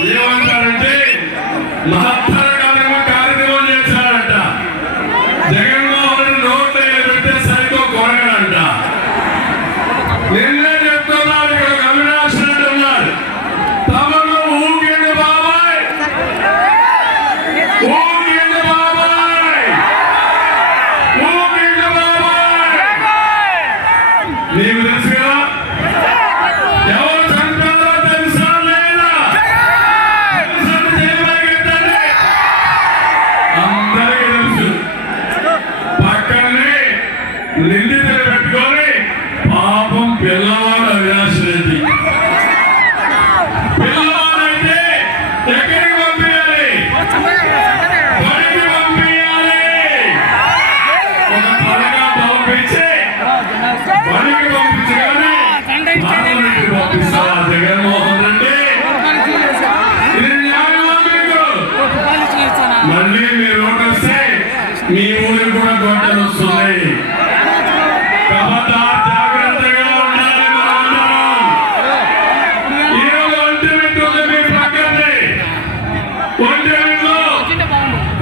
ఏమంటారంటే మహత్తర కార్యక్రమం చేశారంట. జగన్మోహన్ నోట్లో పెడితే సైకో కొరగడంట. నిన్నే చెప్తున్నారు, ఇక్కడ అవినాష్ రెడ్డి ఉన్నారు. తమను ఊగింది బాబాయ్, ఊగింది బాబాయ్, ఊగింది బాబాయ్. నీకు తెలుసు కదా ఎవరు చంపారో తెలుసా లేదా? అందరికీ తెలుసు. పక్కనే నిందితులు పెట్టుకొని పాపం పిల్లవాడు అవినాష్ రెడ్డి. పిల్లవాడైతే ఎక్కడికి పంపించాలి? బడికి పంపించాలి. ఒక త్వరగా పంపించి బడికి పంపించగానే పంపిస్తావా జగన్మోహన్ రెడ్డి? ఇది న్యాయమా మీకు? మళ్ళీ మీరు ఓటు వస్తే మీ ఊరికి కూడా గొడ్డలు వస్తున్నాయి. జాగ్రత్తగా ఉండాలి. ఈరోజు ఒంటిమిట్టుంది మీ పక్కనే. ఒంటిమిట్లో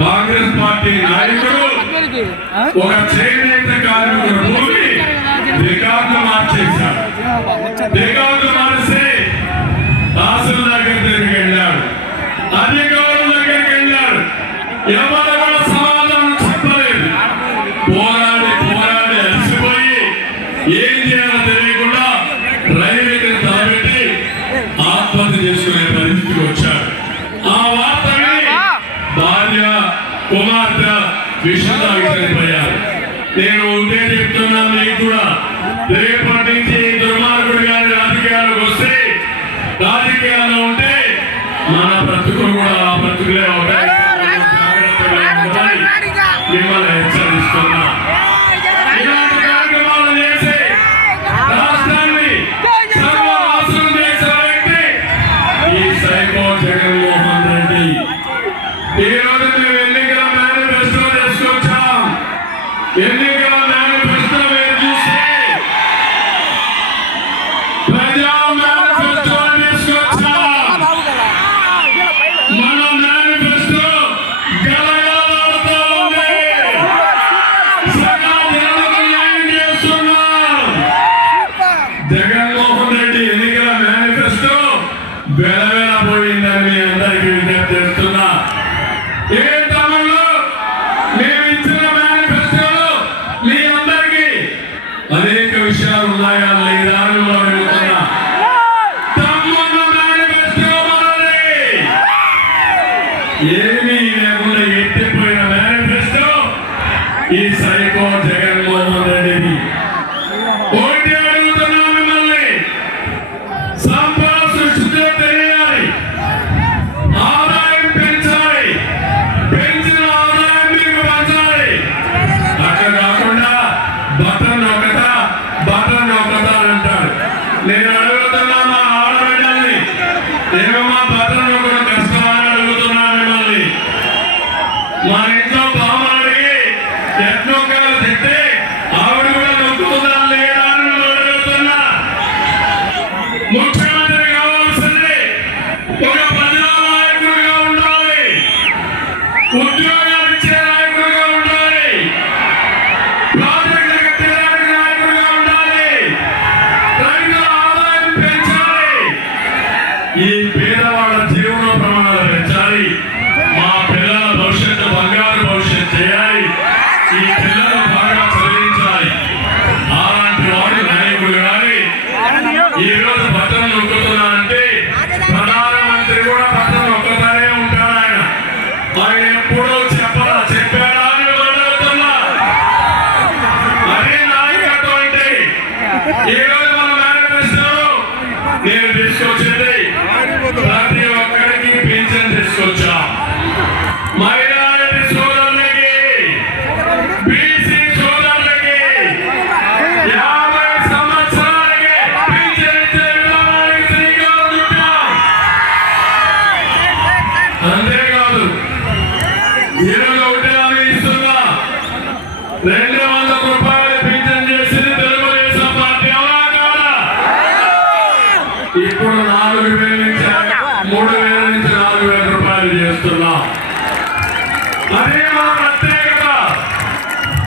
కాంగ్రెస్ పార్టీ నాయకుడు ఒక చేనేత కార్మికుడు భూమి రికార్డు మార్చేశాడు. రికార్డు మార్చి దాసుల దగ్గరికి వెళ్ళాడు, అధికారుల దగ్గరికి వెళ్ళాడు. ఎవరు కూడా సమాధానం చెప్పలేదు. పోరాడి పోరాడి అలసిపోయి ఏం చేయాలో తెలియకుండా రైలుకి తలబెట్టి ఆత్మహత్య చేసుకునే పరిస్థితికి వచ్చాడు. ఆ వార్తని భార్య కుమార్తె విషయాలు చనిపోయారు. నేను ఉంటే చెప్తున్నా మీకు కూడా, రేపటి నుంచి దుర్మార్గుడు గారి రాజకీయాలకు వస్తే, రాజకీయాల్లో ఉంటే మన బ్రతుకులు కూడా ఆ బ్రతుకులే అవుతాయి. మిమ్మల్ని హెచ్చరిస్తున్నా. ఇలాంటి కార్యక్రమాలు చేసి రాష్ట్రాన్ని సర్వనాశనం చేసిన వ్యక్తి ఈ సైకో జగన్మోహన్ రెడ్డి. ఈ రోజు మేము ఎన్నికల మేనిఫెస్టో తీసుకొచ్చాం. ఎన్నికల మేనిఫెస్టో మీరు చూస్తే ప్రజా మేనిఫెస్టో తీసుకొచ్చాం. మన మేనిఫెస్టో గలగలలాడుతూ ఉంది. సకల జనులకు న్యాయం చేస్తున్నాం. జగన్మోహన్ రెడ్డి ఎన్నికల మేనిఫెస్టో వెలవెలపోయిందని మీ అందరికీ విజ్ఞప్తి చేస్తున్నా. ఏ తమలో మేము ఇచ్చిన మేనిఫెస్టోలో మీ అందరికీ అనేక విషయాలు ఉన్నాయా లేదా అని అడుగుతున్నా. తమ్మున్న మేనిఫెస్టో మనది. ఏమీ లేకుండా ఎత్తిపోయిన మేనిఫెస్టో ఈ సైకో జగన్మోహన్ రెడ్డిది. ఒకటి అడుగుతున్నా మిమ్మల్ని, సంపద సృష్టితో తెలియాలి, ఆదాయం పెంచాలి, పెంచిన ఆదాయం మీకు పంచాలి. అట్లా కాకుండా బటన్ ఒకటా బటన్ ఒకటా అంటారు. నేను అడుగుతున్నా మా ఆడబిడ్డల్ని, ఏమమ్మా బటన్ ఒకటి కష్టమని అడుగుతున్నా మిమ్మల్ని. మా ఇంట్లో బామ్మని అడిగి ఎట్నొక్కలు తిట్టి ఆవిడ కూడా నొక్కుతుందా లేదా అని మిమ్మల్ని అడుగుతున్నా. ముఖ్యమంత్రి కావాల్సింది ఒక ప్రజానాయకుడిగా ఉండాలి, ఉద్యోగాలు ఇచ్చే నాయకుడిగా ఉండాలి, ప్రాజెక్టులు కట్టేదానికి నాయకుడిగా ఉండాలి, రైతుల ఆదాయం పెంచాలి, ఈ పేదవాళ్ళ జీవన ప్రమాణాలు పెంచాలి, మా పిల్లల భవిష్యత్తు బంగారు భవిష్యత్తు చేయాలి, ఈ పిల్లలు బాగా చదివించాలి. అలాంటి వాడు నాయకుడు కానీ ఈ రోజు బటన్ నొక్కుతున్నారంటే ప్రధానమంత్రి కూడా బటన్ నొక్కుతానే ఉంటారు. ఆయన ఎప్పుడూ చెప్పాడా అని అడుగుతున్నా. అదే నాయకత్వం అంటే. ఈ రోజు మన మేనిఫెస్టోలో నేను తీసుకొచ్చింది ప్రతి ఒక్కరికి పింఛన్ తీసుకొచ్చాం. మైనారిటీ సోదరులకి, బీసీ సోదరులకి 50 సంవత్సరాలకి పింఛన్ ఇచ్చే విధానానికి శ్రీకారం చుట్టాం. అంతేకాదు ఈరోజు ఒకటి హామీ ఇస్తున్నా, 200 రూపాయలు పింఛన్ చేసింది తెలుగుదేశం పార్టీ. అవునా కాదా? ఇప్పుడు 4,000 నుంచి 3,000 నుంచి చేస్తున్నాం. అదే మా